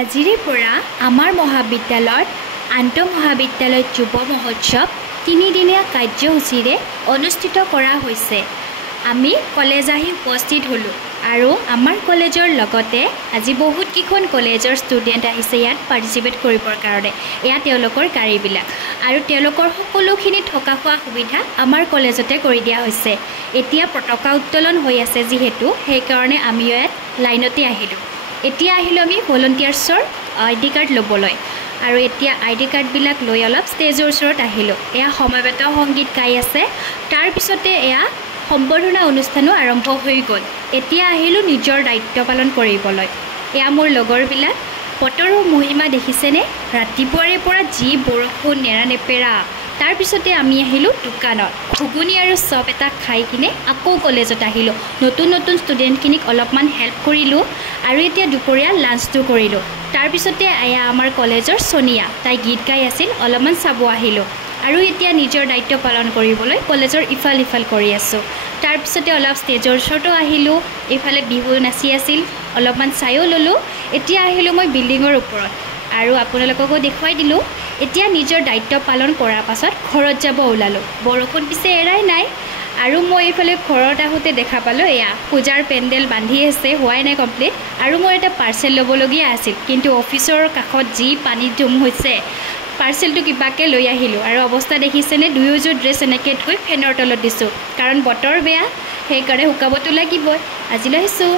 আজিৰে পৰা আমাৰ মহাবিদ্যালয়ত আন্তঃমহাবিদ্যালয় যুৱ মহোৎসৱ 3দিনীয়া কাৰ্যসূচীৰে অনুষ্ঠিত কৰা হৈছে। আমি কলেজ আহি উপস্থিত হ'লোঁ আৰু আমাৰ কলেজৰ লগতে আজি বহুত কিখন কলেজৰ ষ্টুডেণ্ট আহিছে ইয়াত পাৰ্টিচিপেট কৰিবৰ কাৰণে। এয়া তেওঁলোকৰ গাড়ীবিলাক আৰু তেওঁলোকৰ সকলোখিনি থকা খোৱা সুবিধা আমাৰ কলেজতে কৰি দিয়া হৈছে। এতিয়া পতাকা উত্তোলন হৈ আছে যিহেতু সেইকাৰণে আমি ইয়াত লাইনতে আহিলোঁ। এতিয়া আহিলোঁ আমি ভলণ্টিয়াৰ্ছৰ ID কাৰ্ড ল'বলৈ আৰু এতিয়া ID কাৰ্ডবিলাক লৈ অলপ ষ্টেজৰ ওচৰত আহিলোঁ। এয়া সমবেত সংগীত গাই আছে, তাৰপিছতে এয়া সম্বৰ্ধনা অনুষ্ঠানো আৰম্ভ হৈ গ'ল। এতিয়া আহিলোঁ নিজৰ দায়িত্ব পালন কৰিবলৈ। এয়া মোৰ লগৰবিলাক। বতৰৰ মহিমা দেখিছেনে? ৰাতিপুৱাৰে পৰা যি বৰষুণ নেৰানেপেৰা। তাৰপিছতে আমি আহিলোঁ দোকানত ঘুগুনি আৰু চপ এটা খাই কিনে আকৌ কলেজত আহিলোঁ। নতুন ষ্টুডেণ্টখিনিক অলপমান হেল্প কৰিলোঁ আৰু এতিয়া দুপৰীয়া লাঞ্চটো কৰিলোঁ। তাৰপিছতে এয়া আমাৰ কলেজৰ সোনিয়া, তাই গীত গাই আছিল, অলপমান চাব আহিলোঁ আৰু এতিয়া নিজৰ দায়িত্ব পালন কৰিবলৈ কলেজৰ ইফাল সিফাল কৰি আছোঁ। তাৰপিছতে অলপ ষ্টেজৰ ওচৰতো আহিলোঁ, এইফালে বিহু নাচি আছিল, অলপমান চায়ো ল'লোঁ। এতিয়া আহিলোঁ মই বিল্ডিঙৰ ওপৰত আৰু আপোনালোককো দেখুৱাই দিলোঁ। এতিয়া নিজৰ দায়িত্ব পালন কৰাৰ পাছত ঘৰত যাব ওলালোঁ। বৰষুণ পিছে এৰাই নাই আৰু মই এইফালে ঘৰত আহোঁতে দেখা পালোঁ এয়া পূজাৰ পেণ্ডেল বান্ধি আছে, হোৱাই নাই কমপ্লিট। আৰু মই এটা পাৰ্চেল ল'বলগীয়া আছিল, কিন্তু অফিচৰ কাষত যি পানী জম হৈছে, পাৰ্চেলটো কিবাকৈ লৈ আহিলোঁ আৰু অৱস্থা দেখিছেনে? দুয়োযোৰ ড্ৰেছ এনেকৈ থৈ ফেনৰ তলত দিছোঁ, কাৰণ বতৰ বেয়া, সেইকাৰণে শুকাবতো লাগিবই। আজিলৈ আহিছোঁ।